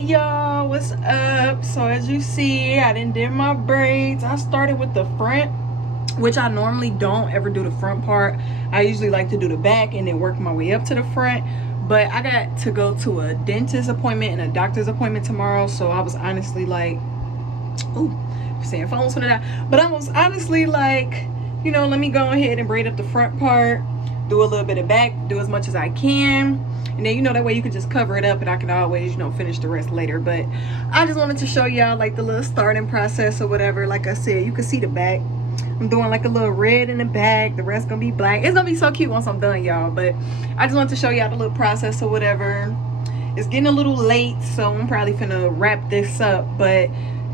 Y'all, what's up? So as you see, I did my braids. I started with the front, which I normally don't ever do the front part. I usually like to do the back and then work my way up to the front. But I got to go to a dentist appointment and a doctor's appointment tomorrow, so I was honestly like, ooh, saying phones for that. But I was honestly like, let me go ahead and braid up the front part, do a little bit of back, do as much as I can. And then, that way you can just cover it up and I can always, finish the rest later. But I just wanted to show y'all like the little starting process or whatever. Like I said, you can see the back. I'm doing like a little red in the back. The rest gonna be black. It's gonna be so cute once I'm done, y'all. But I just wanted to show y'all the little process or whatever. It's getting a little late, so I'm probably finna wrap this up. But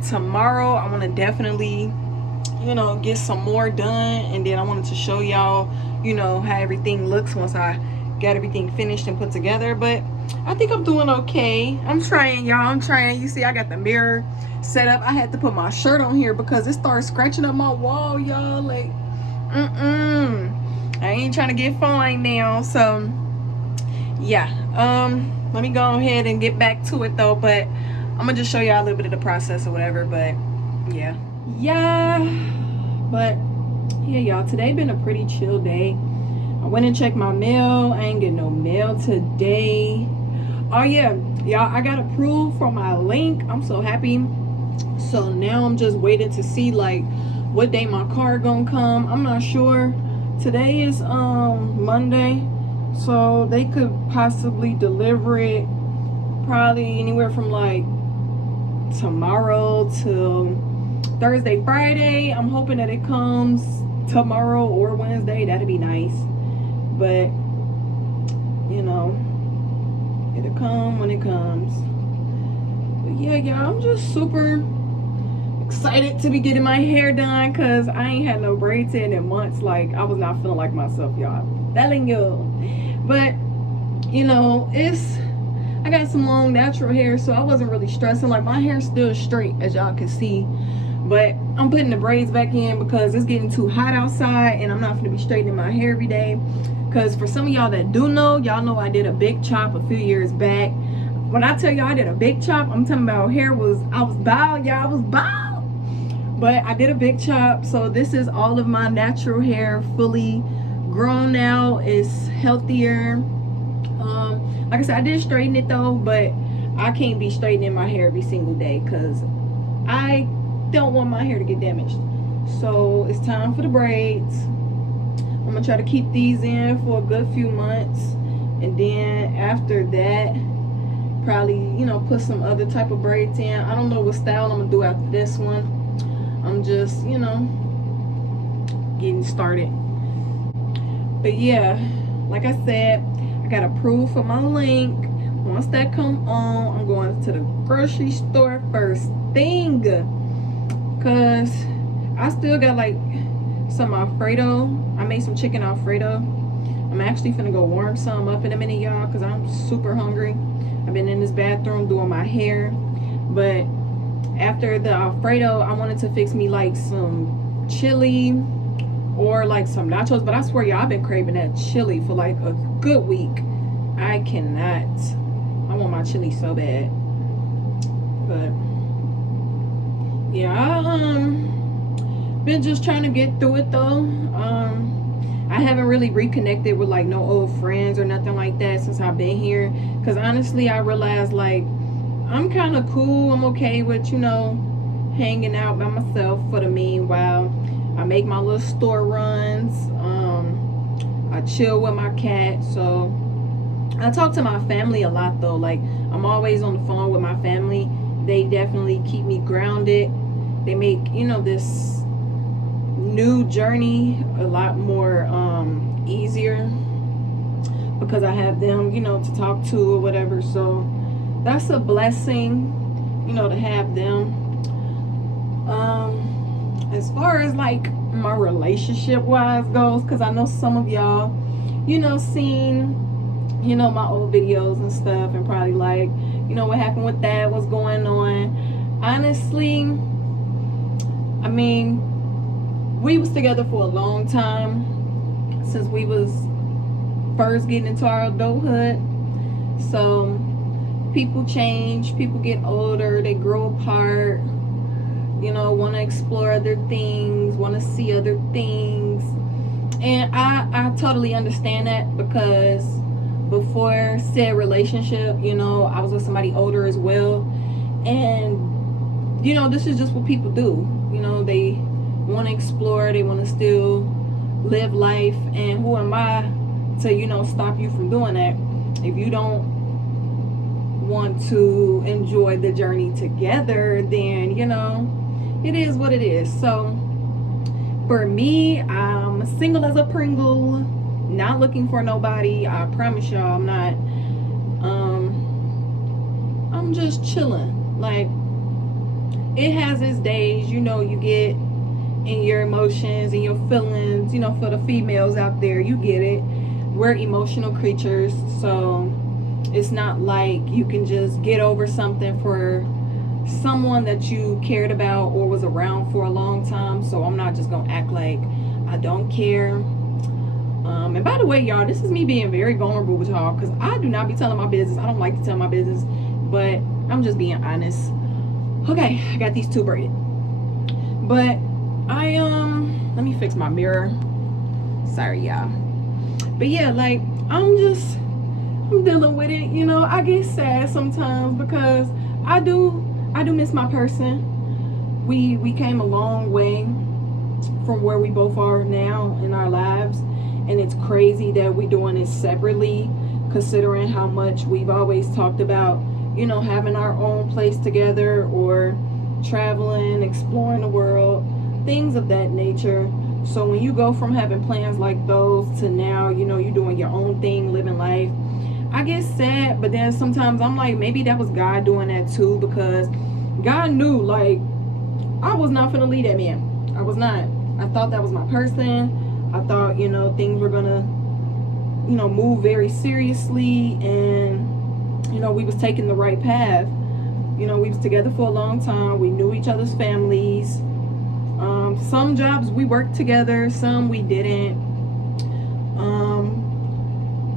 tomorrow I want to definitely, get some more done. And then I wanted to show y'all, how everything looks once I got everything finished and put together. But I think I'm doing okay. I'm trying, y'all. I'm trying. You see, I got the mirror set up. I had to put my shirt on here because it started scratching up my wall, y'all. Like, I ain't trying to get fined now. So, yeah. Let me go ahead and get back to it though. But I'm gonna just show y'all a little bit of the process or whatever. But yeah. But yeah, y'all. Today been a pretty chill day. I went and checked my mail. I ain't getting no mail today. Oh yeah, y'all, I got approved for my link. I'm so happy. So now I'm just waiting to see like what day my car gonna come. I'm not sure. Today is Monday, so they could possibly deliver it probably anywhere from like tomorrow till Thursday, Friday. I'm hoping that it comes tomorrow or Wednesday. That'd be nice. But it'll come when it comes. But yeah, y'all, I'm just super excited to be getting my hair done because I ain't had no braids in months. Like, I was not feeling like myself, y'all. I'm telling you. But I got some long natural hair, so I wasn't really stressing. Like, my hair's still straight, as y'all can see. But I'm putting the braids back in because it's getting too hot outside and I'm not going to be straightening my hair every day. Because for some of y'all that do know, y'all know I did a big chop a few years back. When I tell y'all I did a big chop, I'm talking about I was bald, y'all. I was bald. But I did a big chop. So this is all of my natural hair, fully grown now. It's healthier. Like I said, I did straighten it though, but I can't be straightening my hair every single day because I don't want my hair to get damaged. So it's time for the braids. I'm gonna try to keep these in for a good few months, and then after that probably put some other type of braids in. I don't know what style I'm gonna do after this one. I'm just getting started. But yeah, like I said, I got approved for my link. Once that come on, I'm going to the grocery store first thing, because I still got like some Alfredo. I made some chicken Alfredo. I'm actually finna go warm some up in a minute, y'all, because I'm super hungry. I've been in this bathroom doing my hair. But after the Alfredo, I wanted to fix me like some chili or like some nachos. But I swear, y'all, I've been craving that chili for like a good week. I cannot. I want my chili so bad. But yeah, been just trying to get through it though. I haven't really reconnected with like no old friends or nothing like that since I've been here, because honestly I realized like I'm kind of cool. I'm okay with hanging out by myself for the meanwhile. I make my little store runs. I chill with my cat. So I talk to my family a lot though. Like, I'm always on the phone with my family. They definitely keep me grounded. They make this new journey a lot more easier because I have them to talk to or whatever. So that's a blessing to have them. As far as like my relationship wise goes, because I know some of y'all seen my old videos and stuff and probably like what happened with that, what's going on. Honestly, I mean, we was together for a long time, since we was first getting into our adulthood. So people change, people get older, they grow apart, you know, want to explore other things, want to see other things. And I totally understand that, because before said relationship, you know, I was with somebody older as well. And, you know, this is just what people do. You know, they want to explore, they want to still live life. And who am I to, you know, stop you from doing that? If you don't want to enjoy the journey together, then, you know, it is what it is. So for me, I'm single as a Pringle, not looking for nobody. I promise y'all I'm not. I'm just chilling. Like, it has its days, you know, you get in your emotions and your feelings, you know, for the females out there, you get it. We're emotional creatures, so it's not like you can just get over something for someone that you cared about or was around for a long time. So I'm not just gonna act like I don't care. And by the way, y'all, this is me being very vulnerable with y'all, because I do not be telling my business. I don't like to tell my business, but I'm just being honest. Okay, I got these two braided, but I let me fix my mirror. Sorry, y'all. But yeah, like, I'm dealing with it. You know, I get sad sometimes because I do miss my person. We came a long way from where we both are now in our lives, and it's crazy that we're doing it separately, considering how much we've always talked about, you know, having our own place together, or traveling, exploring the world, things of that nature. So when you go from having plans like those to now, you know, you're doing your own thing, living life, I get sad. But then sometimes I'm like, maybe that was God doing that too, because God knew, like, I was not finna leave that man. I was not. I thought that was my person. I thought, you know, things were gonna, you know, move very seriously, and, you know, we was taking the right path. You know, we was together for a long time. We knew each other's families. Some jobs we worked together, some we didn't.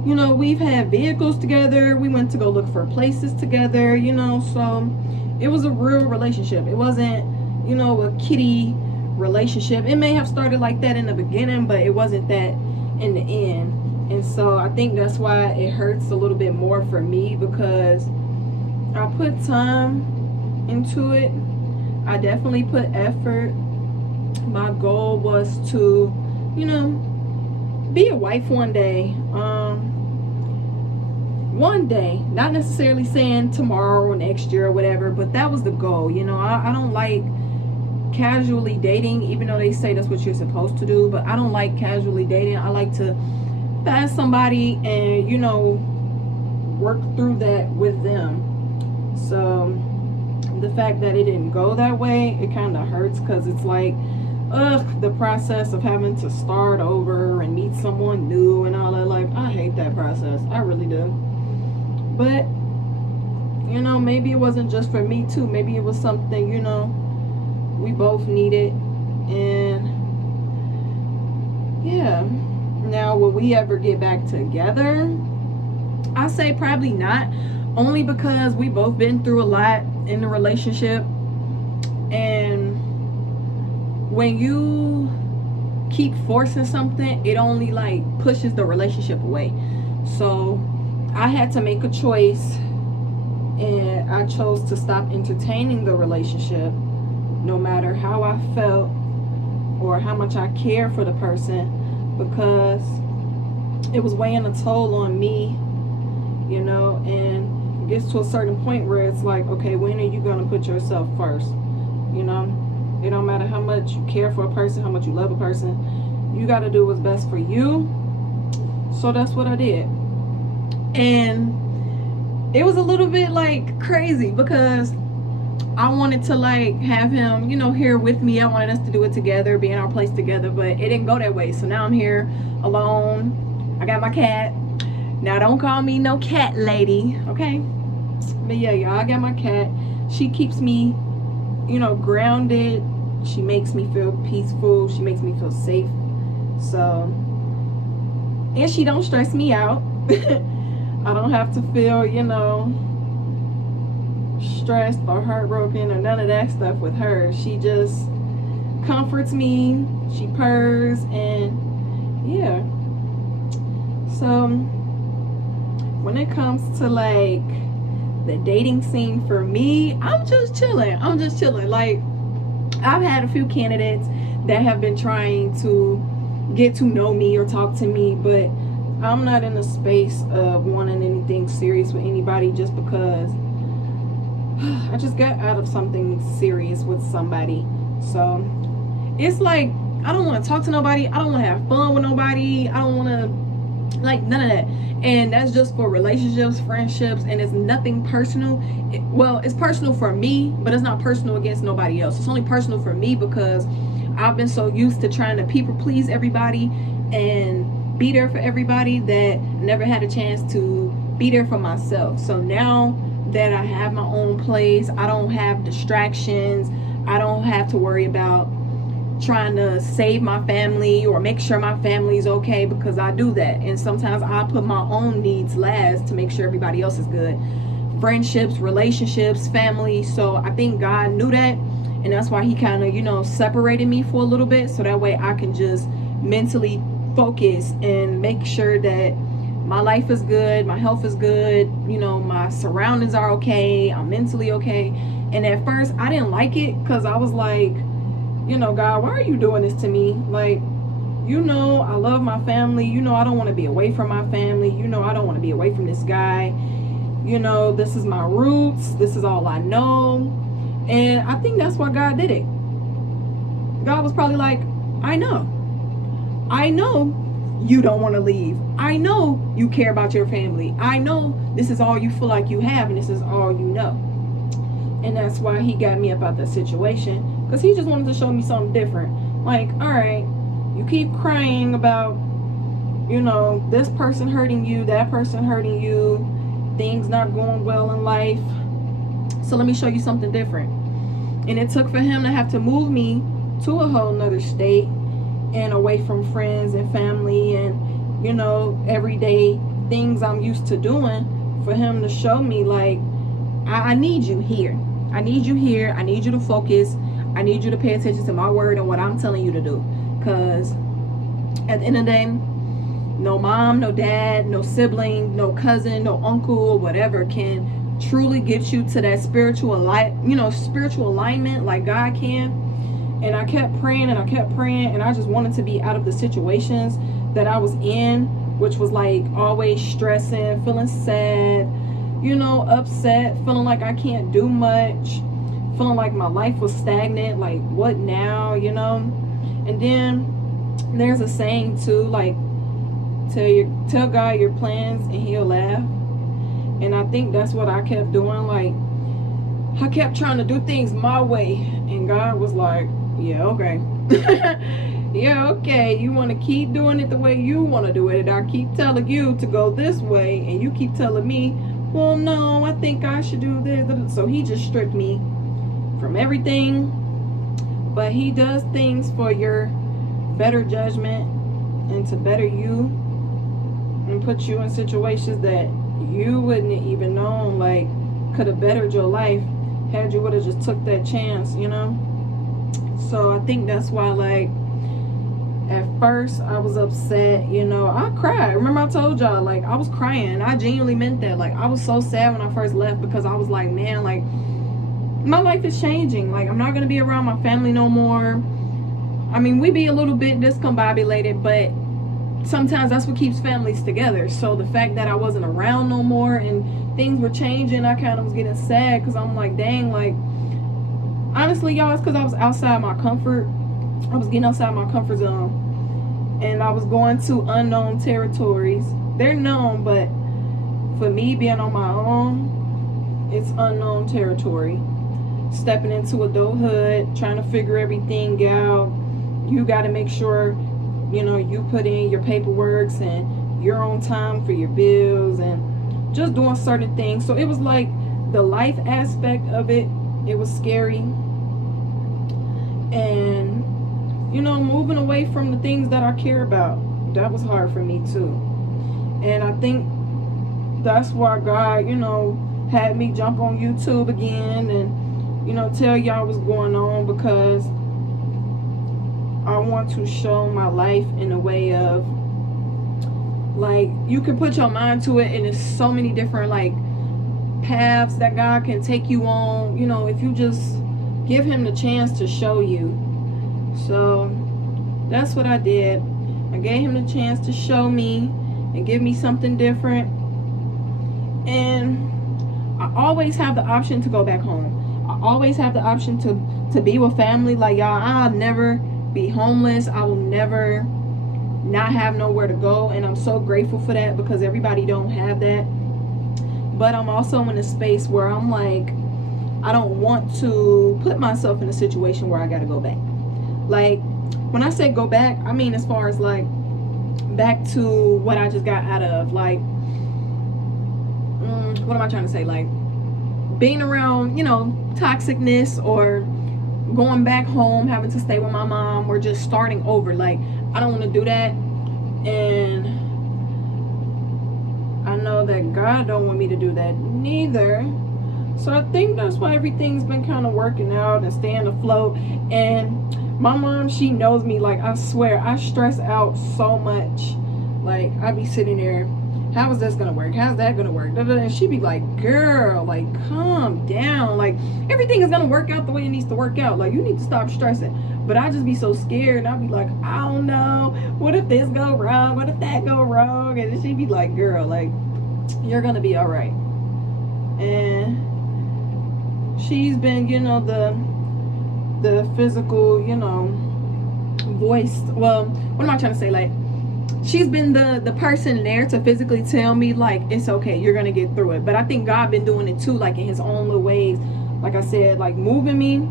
You know, we've had vehicles together. We went to go look for places together, you know, so it was a real relationship. It wasn't, you know, a kiddie relationship. It may have started like that in the beginning, but it wasn't that in the end. And so I think that's why it hurts a little bit more for me, because I put time into it. I definitely put effort. My goal was to, you know, be a wife one day. One day, not necessarily saying tomorrow or next year or whatever, but that was the goal. You know, I don't like casually dating, even though they say that's what you're supposed to do, but I don't like casually dating. I like to find somebody and, you know, work through that with them. So the fact that it didn't go that way, it kind of hurts, because it's like, the process of having to start over and meet someone new and all that. Like, I hate that process. I really do. But, you know, maybe it wasn't just for me too. Maybe it was something, you know, we both needed. And yeah, now will we ever get back together? I say probably not, only because we both been through a lot in the relationship. And when you keep forcing something, it only like pushes the relationship away. So I had to make a choice, and I chose to stop entertaining the relationship, no matter how I felt or how much I cared for the person, because it was weighing a toll on me, you know. And it gets to a certain point where it's like, okay, when are you gonna put yourself first? You know, it don't matter how much you care for a person, how much you love a person, you got to do what's best for you. So that's what I did. And it was a little bit like crazy, because I wanted to like have him, you know, here with me. I wanted us to do it together, be in our place together, but it didn't go that way. So now I'm here alone. I got my cat. Now don't call me no cat lady, okay? But yeah, y'all, I got my cat. She keeps me, you know, grounded. She makes me feel peaceful. She makes me feel safe. So, and she don't stress me out. I don't have to feel, you know, stressed or heartbroken or none of that stuff with her. She just comforts me, she purrs, and yeah. So when it comes to like the dating scene for me, I'm just chilling. Like, I've had a few candidates that have been trying to get to know me or talk to me, but I'm not in a space of wanting anything serious with anybody just because I just got out of something serious with somebody. So it's like, I don't want to talk to nobody. I don't want to have fun with nobody. I don't want to, like, none of that. And that's just for relationships, friendships, and it's nothing personal. Well, it's personal for me, but it's not personal against nobody else. It's only personal for me because I've been so used to trying to people please everybody and be there for everybody that I never had a chance to be there for myself. So now that I have my own place, I don't have distractions. I don't have to worry about trying to save my family or make sure my family's okay, because I do that. And sometimes I put my own needs last to make sure everybody else is good. Friendships, relationships, family. So I think God knew that. And that's why he kind of, you know, separated me for a little bit. So that way I can just mentally focus and make sure that my life is good, my health is good, you know, my surroundings are okay, I'm mentally okay. And at first I didn't like it because I was like, you know, God, why are you doing this to me? Like, you know, I love my family. You know, I don't want to be away from my family. You know, I don't want to be away from this guy. You know, this is my roots. This is all I know. And I think that's why God did it. God was probably like, I know you don't want to leave. I know you care about your family. I know this is all you feel like you have and this is all you know. And that's why he got me about that situation. Because he just wanted to show me something different. Like, all right, you keep crying about, you know, this person hurting you, that person hurting you, things not going well in life. So let me show you something different. And it took for him to have to move me to a whole nother state and away from friends and family and, you know, everyday things I'm used to doing, for him to show me, like, I need you here. I need you here. I need you to focus. I need you to pay attention to my word and what I'm telling you to do. Because at the end of the day, no mom, no dad, no sibling, no cousin, no uncle, or whatever can truly get you to that spiritual alignment like God can. And I kept praying and I kept praying, and I just wanted to be out of the situations that I was in, which was like always stressing, feeling sad, you know, upset, feeling like I can't do much, feeling like my life was stagnant, like what now, you know. And then there's a saying too, like, tell God your plans and he'll laugh. And I think that's what I kept doing. Like, I kept trying to do things my way, and God was like, yeah, okay. Yeah, okay, you want to keep doing it the way you want to do it, and I keep telling you to go this way, and you keep telling me, well, no, I think I should do this. So he just stripped me from everything. But he does things for your better judgment and to better you, and put you in situations that you wouldn't even know, like, could have bettered your life had you would have just took that chance, you know. So I think that's why, like, at first I was upset, you know. I cried. Remember I told y'all, like, I was crying. I genuinely meant that. Like, I was so sad when I first left, because I was like, man, like, my life is changing. Like, I'm not gonna be around my family no more. I mean, we be a little bit discombobulated, but sometimes that's what keeps families together. So the fact that I wasn't around no more and things were changing, I kind of was getting sad, because I'm like, dang, like, honestly, y'all, it's because I was outside my comfort. I was getting outside my comfort zone, and I was going to unknown territories. They're known, but for me being on my own, it's unknown territory. Stepping into adulthood, trying to figure everything out. You got to make sure, you know, you put in your paperwork and you're on time for your bills and just doing certain things. So it was like the life aspect of it, it was scary. And, you know, moving away from the things that I care about, that was hard for me too. And I think that's why God, you know, had me jump on YouTube again and, you know, tell y'all what's going on, because I want to show my life in a way of, like, you can put your mind to it, and there's so many different, like, paths that God can take you on, you know, if you just give him the chance to show you. So that's what I did. I gave him the chance to show me and give me something different. And I always have the option to go back home. I always have the option to be with family. Like, y'all, I'll never be homeless. I will never not have nowhere to go, and I'm so grateful for that, because everybody don't have that. But I'm also in a space where I'm like, I don't want to put myself in a situation where I gotta go back. Like, when I say go back, I mean as far as like back to what I just got out of. Like, what am I trying to say? Like, being around, you know, toxicness, or going back home, having to stay with my mom, or just starting over. Like, I don't want to do that. And I know that God don't want me to do that neither. So I think that's why everything's been kind of working out and staying afloat. And my mom, she knows me. Like, I swear, I stress out so much. Like, I be sitting there, how is this gonna work? How's that gonna work? And she be like, girl, like, calm down. Like, everything is gonna work out the way it needs to work out. Like, you need to stop stressing. But I just be so scared, and I be like, I don't know. What if this go wrong? What if that go wrong? And she be like, girl, like, you're gonna be all right. And she's been, you know, the physical, you know, voice. Well, what am I trying to say? Like, she's been the person there to physically tell me, like, it's okay, you're gonna get through it. But I think God been doing it too, like, in his own little ways. Like I said, like, moving me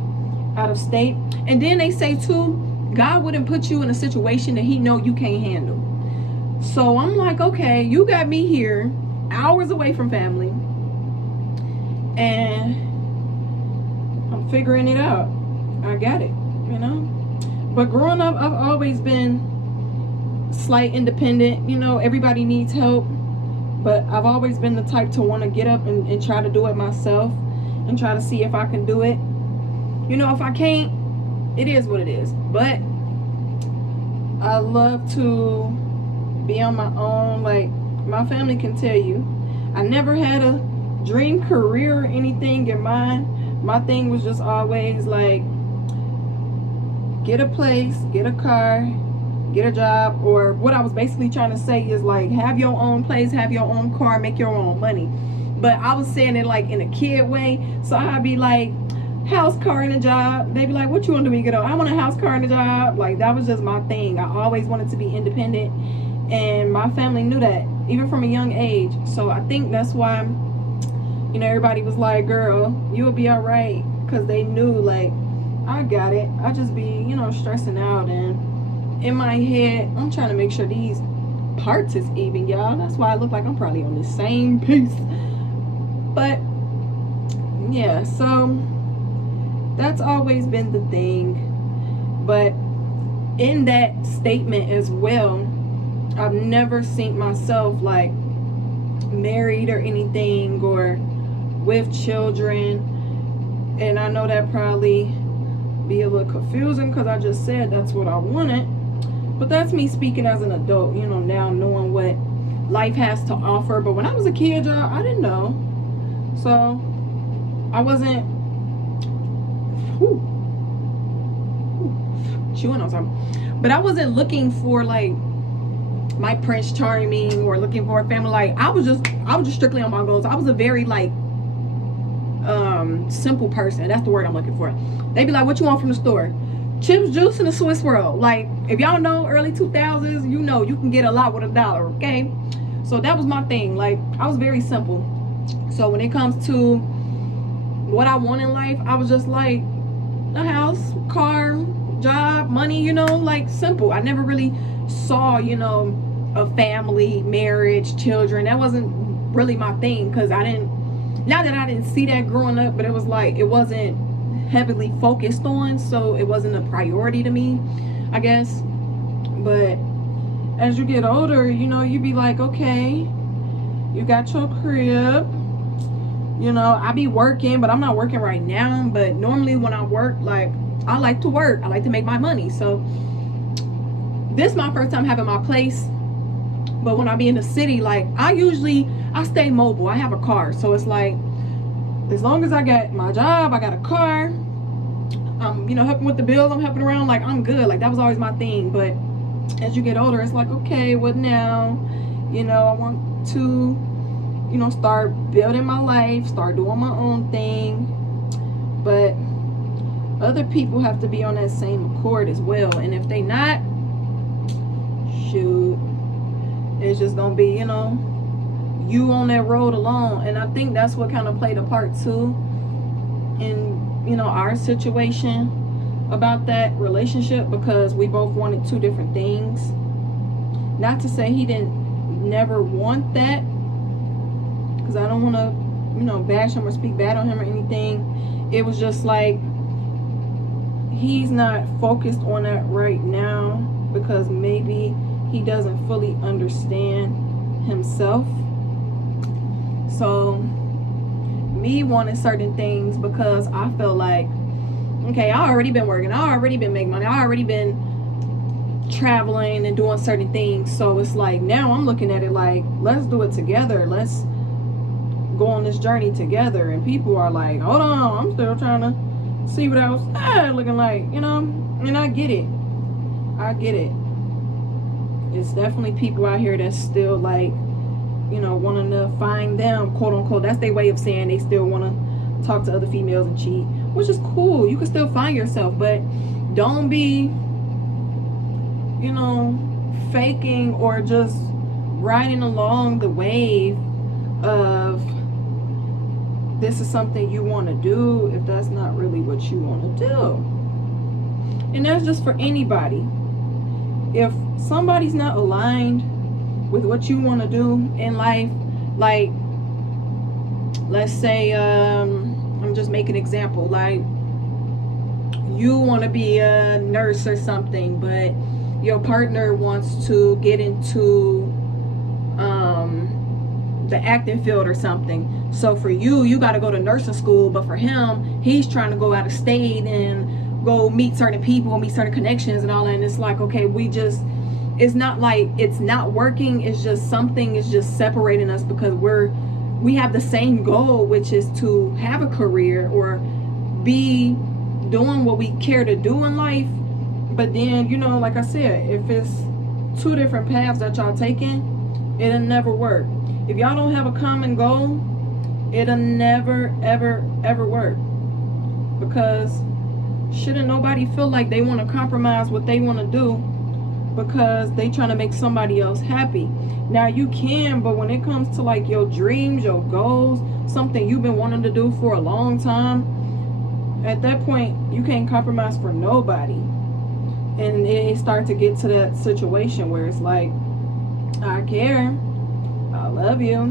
out of state. And then they say too, God wouldn't put you in a situation that he know you can't handle. So I'm like, okay, you got me here hours away from family, and I'm figuring it out. I got it, you know. But growing up, I've always been slight independent. You know, everybody needs help, but I've always been the type to want to get up and try to do it myself, and try to see if I can do it. You know, if I can't, it is what it is. But I love to be on my own. Like, my family can tell you, I never had a dream career or anything in mind. My thing was just always like, get a place, get a car, get a job. Or what I was basically trying to say is, like, have your own place, have your own car, make your own money. But I was saying it like in a kid way. So I'd be like, house, car, and a job. They'd be like, what you want to do when you get old? I want a house, car, and a job. Like, that was just my thing. I always wanted to be independent, and my family knew that even from a young age. So I think that's why, you know, everybody was like, girl, you'll be all right, because they knew, like, I got it. I just be, you know, stressing out, and in my head I'm trying to make sure these parts is even, y'all. That's why I look like I'm probably on the same piece. But yeah, so that's always been the thing. But in that statement as well, I've never seen myself like married or anything, or with children. And I know that probably be a little confusing, because I just said that's what I wanted. But that's me speaking as an adult, you know, now knowing what life has to offer. But when I was a kid, y'all, I didn't know. So I wasn't chewing on something. But I wasn't looking for like my Prince Charming or looking for a family. Like, I was just strictly on my goals. I was a very like simple person. That's the word I'm looking for. They be like, what you want from the store? Chips, juice, and a Swiss roll. Like, if y'all know early 2000s, you know you can get a lot with $1, okay? So that was my thing. Like, I was very simple. So when it comes to what I want in life, I was just like a house, car, job, money, you know, like simple. I never really saw, you know, a family, marriage, children. That wasn't really my thing, because I didn't, not that I didn't see that growing up, but it was like, it wasn't heavily focused on, so it wasn't a priority to me, I guess. But as you get older, you know, you be like, okay, you got your crib, You know, I be working, but I'm not working right now. But normally when I work, like, I like to work. I like to make my money. So this is my first time having my place. But when I be in the city, like, I stay mobile. I have a car. So it's like, as long as I got my job, I got a car, you know, helping with the bills, I'm helping around, like, I'm good. Like, that was always my thing. But as you get older, it's like, okay, what now? You know, I want to, you know, start building my life, start doing my own thing. But other people have to be on that same accord as well. And if they not, shoot, it's just gonna be, you know, you on that road alone. And I think that's what kind of played a part too in, you know, our situation about that relationship, because we both wanted two different things. Not to say he didn't never want that, because I don't want to, you know, bash him or speak bad on him or anything. It was just like, he's not focused on that right now because maybe he doesn't fully understand himself. So me wanting certain things because I feel like, okay, I already been working, I already been making money, I already been traveling and doing certain things. So it's like, now I'm looking at it like, let's do it together, let's go on this journey together. And people are like, hold on, I'm still trying to see what outside looking like, you know. And I get it, it's definitely people out here that's still like, you know, wanting to find them, quote unquote. That's their way of saying they still want to talk to other females and cheat, which is cool. You can still find yourself, but don't be, you know, faking or just riding along the wave of this is something you want to do if that's not really what you want to do. And that's just for anybody. If somebody's not aligned with what you want to do in life, like, let's say, I'm just making an example, like, you want to be a nurse or something, but your partner wants to get into the acting field or something. So for you, you got to go to nursing school, but for him, he's trying to go out of state and go meet certain people, meet certain connections and all that. And it's like, okay, it's not like it's not working, it's just something is just separating us because we have the same goal, which is to have a career or be doing what we care to do in life. But then, you know, like I said, if it's two different paths that y'all taking, it'll never work. If y'all don't have a common goal, it'll never ever ever work, because shouldn't nobody feel like they want to compromise what they want to do because they trying to make somebody else happy. Now you can, but when it comes to like your dreams, your goals, something you've been wanting to do for a long time, at that point you can't compromise for nobody. And it starts to get to that situation where it's like, I care, I love you,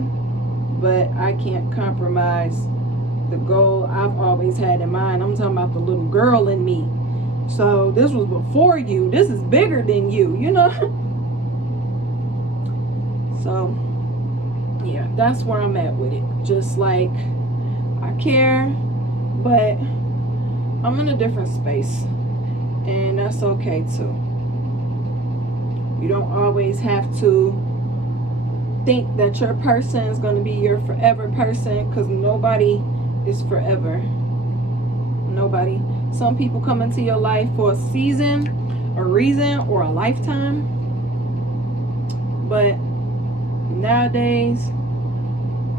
but I can't compromise the goal I've always had in mind. I'm talking about the little girl in me. So this was before you. This is bigger than you, you know? So, yeah, that's where I'm at with it. Just like, I care, but I'm in a different space. And that's okay too. You don't always have to think that your person is going to be your forever person, because nobody is forever. Nobody. Some people come into your life for a season, a reason, or a lifetime. But nowadays,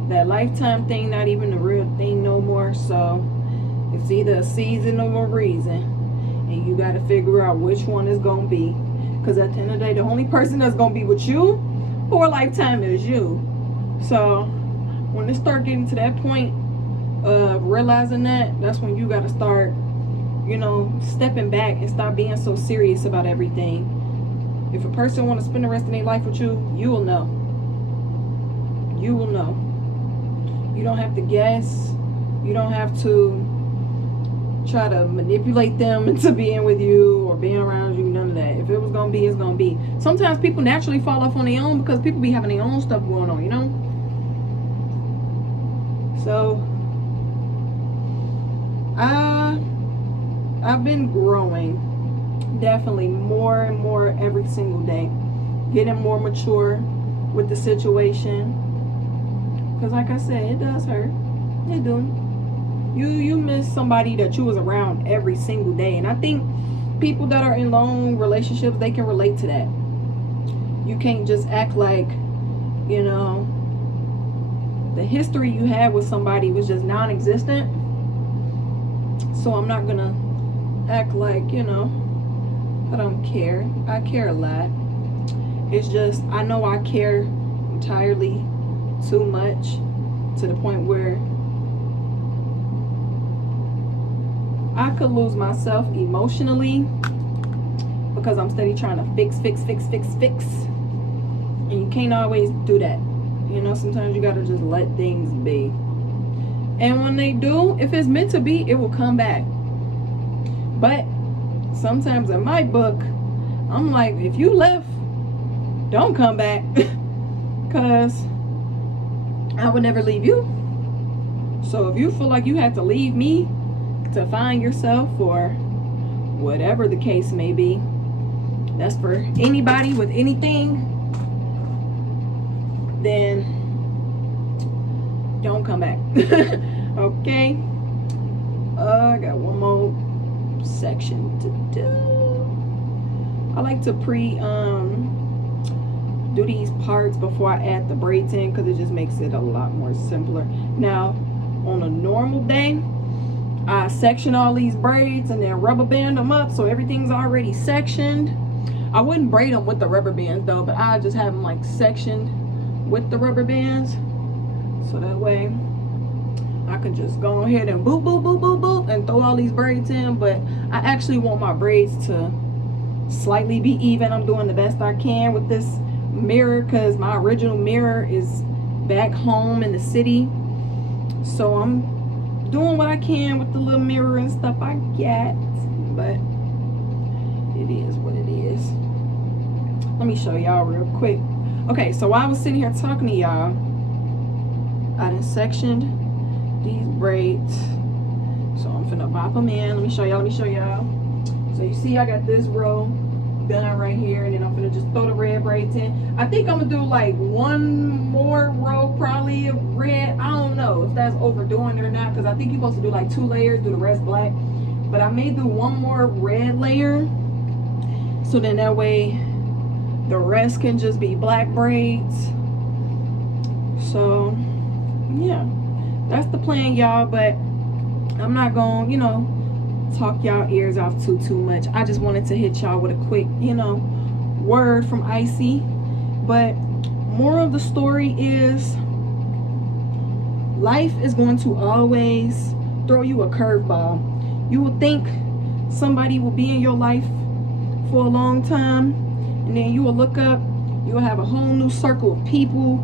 that lifetime thing not even a real thing no more. So it's either a season or a reason. And you got to figure out which one is going to be. Because at the end of the day, the only person that's going to be with you for a lifetime is you. So when it start getting to that point of realizing that, that's when you got to start, you know, stepping back and stop being so serious about everything. If a person want to spend the rest of their life with you, you will know. You will know. You don't have to guess. You don't have to try to manipulate them into being with you or being around you. None of that. If it was gonna be, it's gonna be. Sometimes people naturally fall off on their own because people be having their own stuff going on, you know. So I've been growing, definitely more and more every single day, getting more mature with the situation. Because like I said, it does hurt. It do. You miss somebody that you was around every single day. And I think people that are in long relationships, they can relate to that. You can't just act like, you know, the history you had with somebody was just non-existent. So I'm not gonna act like, you know, I don't care. I care a lot. It's just, I know I care entirely too much, to the point where I could lose myself emotionally because I'm steady trying to fix. And you can't always do that. You know, sometimes you gotta just let things be. And when they do, if it's meant to be, it will come back. But sometimes in my book, I'm like, if you left, don't come back. Because I would never leave you. So if you feel like you have to leave me to find yourself, or whatever the case may be, that's for anybody with anything, then don't come back. Okay. I got one more section to do. I like to do these parts before I add the braids in, because it just makes it a lot more simpler. Now on a normal day, I section all these braids and then rubber band them up so everything's already sectioned. I wouldn't braid them with the rubber bands though, but I just have them like sectioned with the rubber bands, so that way I can just go ahead and boop boop boop boop boop and throw all these braids in. But I actually want my braids to slightly be even. I'm doing the best I can with this mirror because my original mirror is back home in the city, so I'm doing what I can with the little mirror and stuff I get. But it is what it is. Let me show y'all real quick. Okay, so while I was sitting here talking to y'all, I done sectioned these braids, so I'm finna bop them in. Let me show y'all. So you see I got this row done right here, and then I'm gonna just throw the red braids in. I think I'm gonna do like one more row probably of red. I don't know if that's overdoing it or not, because I think you're supposed to do like 2 layers, do the rest black, but I may do one more red layer, so then that way the rest can just be black braids. So yeah, that's the plan, y'all. But I'm not gonna, you know, talk y'all ears off too much. I just wanted to hit y'all with a quick, you know, word from Icy. But moral of the story is, life is going to always throw you a curveball. You will think somebody will be in your life for a long time, and then you will look up, you will have a whole new circle of people,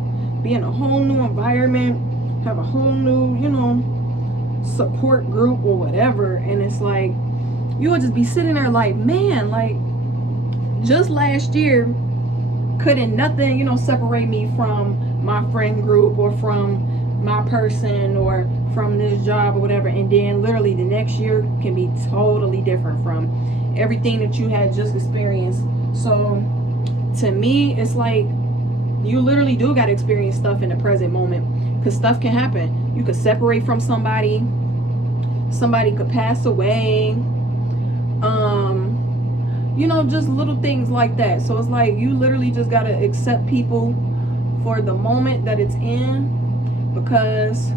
be in a whole new environment, have a whole new, you know, support group or whatever, and it's like you would just be sitting there like, man, like just last year couldn't nothing, you know, separate me from my friend group or from my person or from this job or whatever, and then literally the next year can be totally different from everything that you had just experienced. So to me, it's like you literally do got to experience stuff in the present moment, because stuff can happen. You could separate from somebody could pass away, you know, just little things like that. So it's like you literally just got to accept people for the moment that it's in, because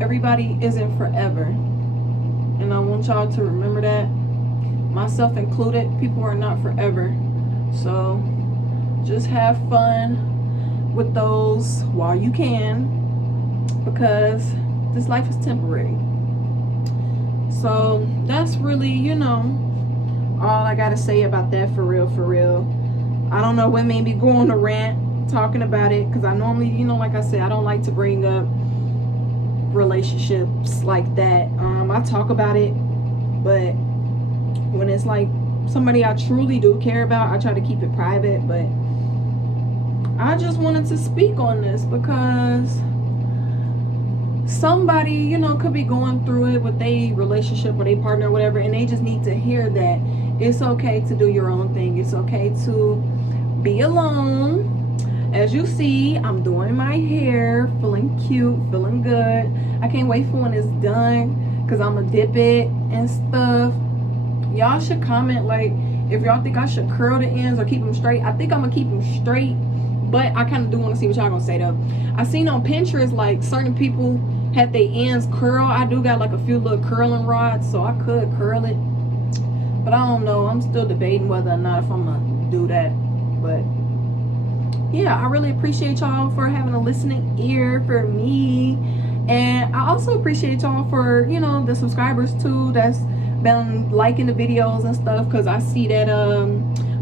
everybody isn't forever. And I want y'all to remember that, myself included. People are not forever. So just have fun with those while you can, because this life is temporary. So that's really, you know, all I gotta say about that, for real. I don't know when maybe go on a rant talking about it, because I normally, you know, like I said, I don't like to bring up relationships like that. I talk about it, but when it's like somebody I truly do care about, I try to keep it private. But I just wanted to speak on this because somebody, you know, could be going through it with a relationship or a partner or whatever, and they just need to hear that it's okay to do your own thing. It's okay to be alone. As you see, I'm doing my hair, feeling cute, feeling good. I can't wait for when it's done, because I'm gonna dip it and stuff. Y'all should comment, like, if y'all think I should curl the ends or keep them straight. I think I'm gonna keep them straight, but I kind of do want to see what y'all gonna say though. I seen on Pinterest, like, certain people had their ends curl. I do got like a few little curling rods, so I could curl it, but I don't know. I'm still debating whether or not if I'm gonna do that. But yeah, I really appreciate y'all for having a listening ear for me, and I also appreciate y'all for, you know, the subscribers too that's been liking the videos and stuff, because I see that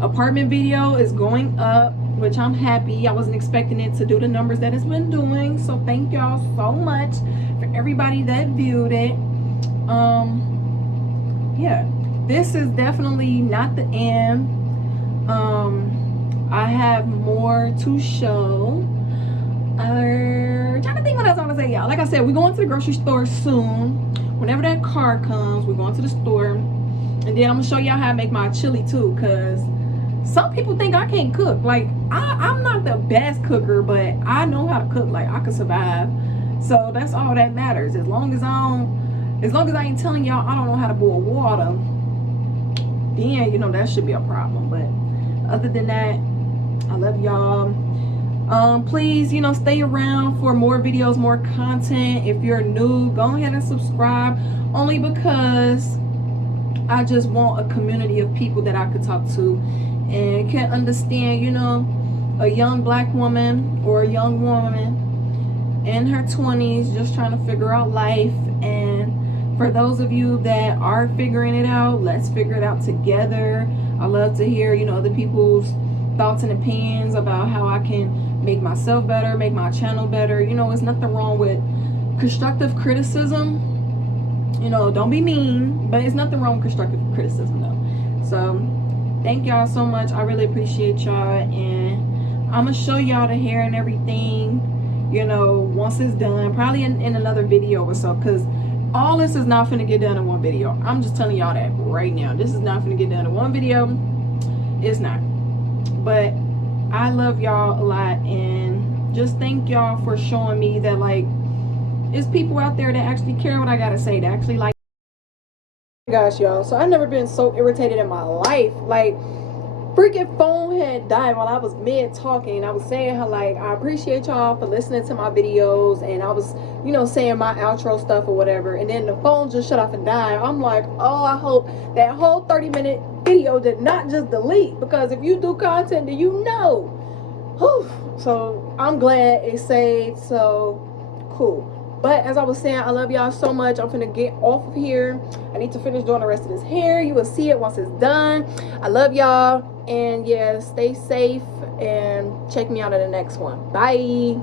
apartment video is going up, which I'm happy. I wasn't expecting it to do the numbers that it's been doing, so thank y'all so much for everybody that viewed it. Yeah, this is definitely not the end. I have more to show. Trying to think what else I want to say, y'all. Like I said, we're going to the grocery store soon. Whenever that car comes, we're going to the store, and then I'm gonna show y'all how I make my chili too, because some people think I can't cook. Like, I'm not the best cooker, but I know how to cook. Like, I can survive, so that's all that matters. As long as I ain't telling y'all I don't know how to boil water, then, you know, that should be a problem. But other than that, I love y'all. Please, you know, stay around for more videos, more content. If you're new, go ahead and subscribe, only because I just want a community of people that I could talk to and can understand, you know, a young black woman or a young woman in her 20s just trying to figure out life. And for those of you that are figuring it out, let's figure it out together. I love to hear, you know, other people's thoughts and opinions about how I can make myself better, make my channel better. You know, there's nothing wrong with constructive criticism. You know, don't be mean, but it's nothing wrong with constructive criticism though. So thank y'all so much. I really appreciate y'all, and I'm gonna show y'all the hair and everything, you know, once it's done, probably in another video or so, because all this is not finna get done in one video. I'm just telling y'all that right now. This is not finna get done in one video. It's not. But I love y'all a lot, and just thank y'all for showing me that, like, there's people out there that actually care what I gotta say, that actually like. Gosh, y'all, so I've never been so irritated in my life. Like, freaking phone had died while I was mid talking. I was saying how, like, I appreciate y'all for listening to my videos, and I was, you know, saying my outro stuff or whatever, and then the phone just shut off and died. I'm like, oh, I hope that whole 30-minute video did not just delete, because if you do content, then you know. Whew. So I'm glad it saved. So cool. But as I was saying, I love y'all so much. I'm gonna get off of here. I need to finish doing the rest of this hair. You will see it once it's done. I love y'all, and yeah, stay safe, and check me out in the next one. Bye.